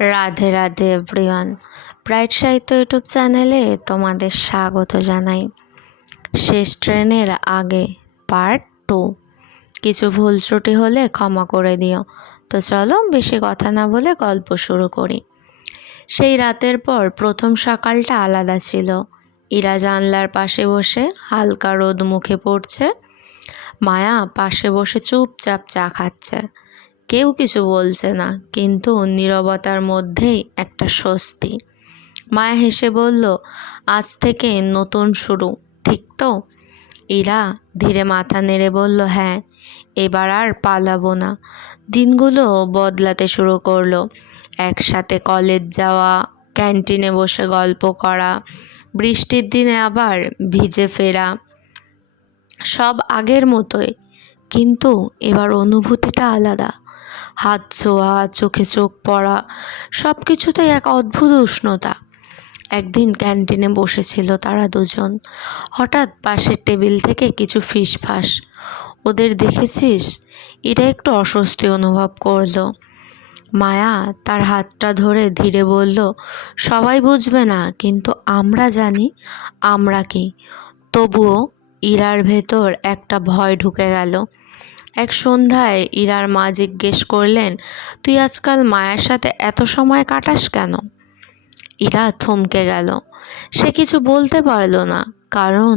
Radhe Radhe everyone. Bright সাহিত্য YouTube চ্যানেলে তোমাদের স্বাগত জানাই। শেষ ট্রেনের আগে পার্ট 2। কিছু ভুল ত্রুটি হলে ক্ষমা করে দিও। তো চলো বেশি কথা না বলে গল্প শুরু করি। সেই রাতের পর প্রথম সকালটা আলাদা ছিল। ইরা জানলার পাশে বসে হালকা রোদ মুখে পড়ছে। মায়া পাশে বসে চুপচাপ চা খাচ্ছে। কেউ কিছু বলছে না, কিন্তু নীরবতার মধ্যেই একটা স্বস্তি। মায়া হেসে বলল, আজ থেকে নতুন শুরু, ঠিক তো? ইরা ধীরে মাথা নেড়ে বলল, হ্যাঁ, এবার আর পালাবো না। দিনগুলো বদলাতে শুরু করলো। একসাথে কলেজ যাওয়া, ক্যান্টিনে বসে গল্প করা, বৃষ্টির দিনে আবার ভিজে ফেরা, সব আগের মতোই, কিন্তু এবার অনুভূতিটা আলাদা। হাত ছোঁয়া, চোখে চোখ পড়া, সব কিছুতেই এক অদ্ভুত উষ্ণতা। একদিন ক্যান্টিনে বসেছিল তারা দুজন। হঠাৎ পাশের টেবিল থেকে কিছু ফিসফাস, ওদের দেখেছিস? এটা একটু অস্বস্তি অনুভব করলো। মায়া তার হাতটা ধরে ধীরে বলল, সবাই বুঝবে না, কিন্তু আমরা জানি আমরা কি। তবুও ইরার ভেতর একটা ভয় ঢুকে গেল। এক সন্ধ্যায় ইরার মা জিজ্ঞেস করলেন, তুই আজকাল মায়ের সাথে এত সময় কাটাস কেন? ইরা থমকে গেল। সে কিছু বলতে পারল না, কারণ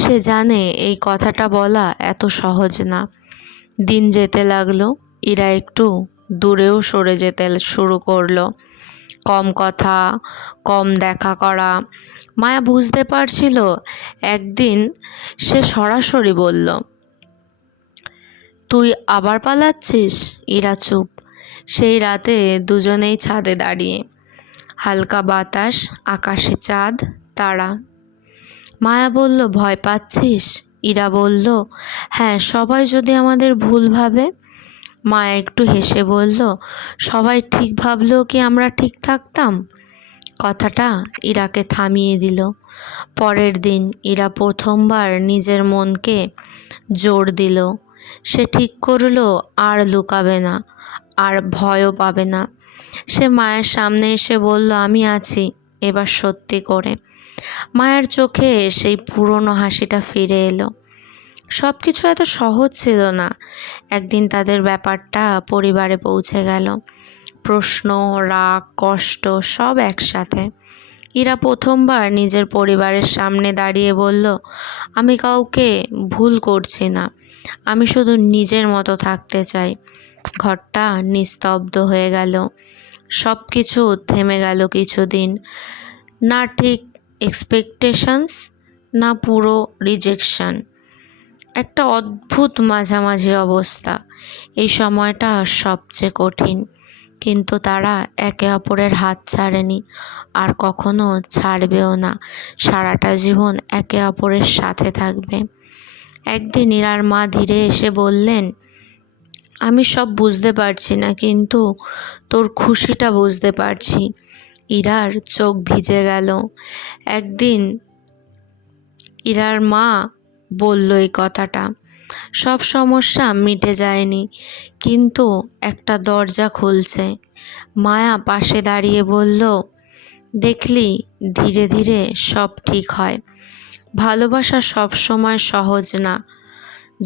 সে জানে এই কথাটা বলা এত সহজ না। দিন যেতে লাগলো। ইরা একটু দূরেও সরে যেতে শুরু করলো। কম কথা, কম দেখা করা। মায়া বুঝতে পারছিল। একদিন সে সরাসরি বলল, তুই আবার পালাচ্ছিস? ইরা চুপ। সেই রাতে দুজনেই ছাদে দাঁড়িয়ে, হালকা বাতাস, আকাশে চাঁদ, তারা। মায়া বলল, ভয় পাচ্ছিস? ইরা বলল, হ্যাঁ, সবাই যদি আমাদের ভুল ভাবে। মায়া একটু হেসে বলল, সবাই ঠিক ভাবলেও কি আমরা ঠিক থাকতাম? কথাটা ইরাকে থামিয়ে দিল। পরের দিন ইরা প্রথমবার নিজের মনকে জোর দিল। সে ঠিক করলো আর লুকাবে না, আর ভয়ও পাবে না। সে মায়ের সামনে এসে বলল, আমি আছি, এবার সত্যি করে। মায়ের চোখে সেই পুরনো হাসিটা ফিরে এলো। সব কিছু এত সহজ ছিল না। একদিন তাদের ব্যাপারটা পরিবারে পৌঁছে গেল। প্রশ্ন, রাগ, কষ্ট সব একসাথে। ইরা প্রথমবার নিজের পরিবারের সামনে দাঁড়িয়ে বলল, আমি কাউকে ভুল করছি না, আমি শুধু নিজের মতো থাকতে চাই। ঘরটা নিস্তব্ধ হয়ে গেল। সব কিছু থেমে গেল কিছুদিন। না ঠিক এক্সপেকটেশনস, না পুরো রিজেকশন। একটা অদ্ভুত মাঝামাঝি অবস্থা। এই সময়টা সবচেয়ে কঠিন, কিন্তু তারা একে অপরের হাত ছাড়েনি, আর কখনো ছাড়বেও না। সারাটা জীবন একে অপরের সাথে থাকবে। একদিন ইরার মা ধীরে এসে বললেন, আমি সব বুঝতে পারছি না, কিন্তু তোর খুশিটা বুঝতে পারছি। ইরার চোখ ভিজে গেল। একদিন ইরার মা বলল এই কথাটা, সব সমস্যা মিটে যায়নি, কিন্তু একটা দরজা খুলছে। মায়া পাশে দাঁড়িয়ে বলল, দেখলি, ধীরে ধীরে সব ঠিক হয়। ভালোবাসা সব সময় সহজ না,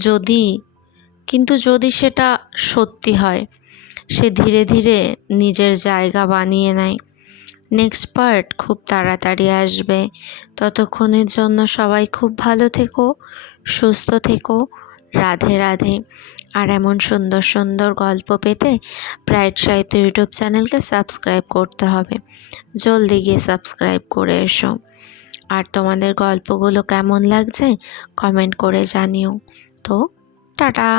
যদি সেটা সত্যি হয়। সে ধীরে ধীরে নিজের জায়গা বানিয়ে নেয়। নেক্সট পার্ট খুব তাড়াতাড়ি আসবে। ততক্ষণের জন্য সবাই খুব ভালো থেকো, সুস্থ থেকো। রাধে রাধে। আর এমন সুন্দর সুন্দর গল্প পেতে ব্রাইট সাহিত্য ইউটিউব চ্যানেলকে সাবস্ক্রাইব করতে হবে। জলদি গিয়ে সাবস্ক্রাইব করে এসো। আর তোমাদের গল্পগুলো কেমন লাগছে কমেন্ট করে জানিও। তো টাটা।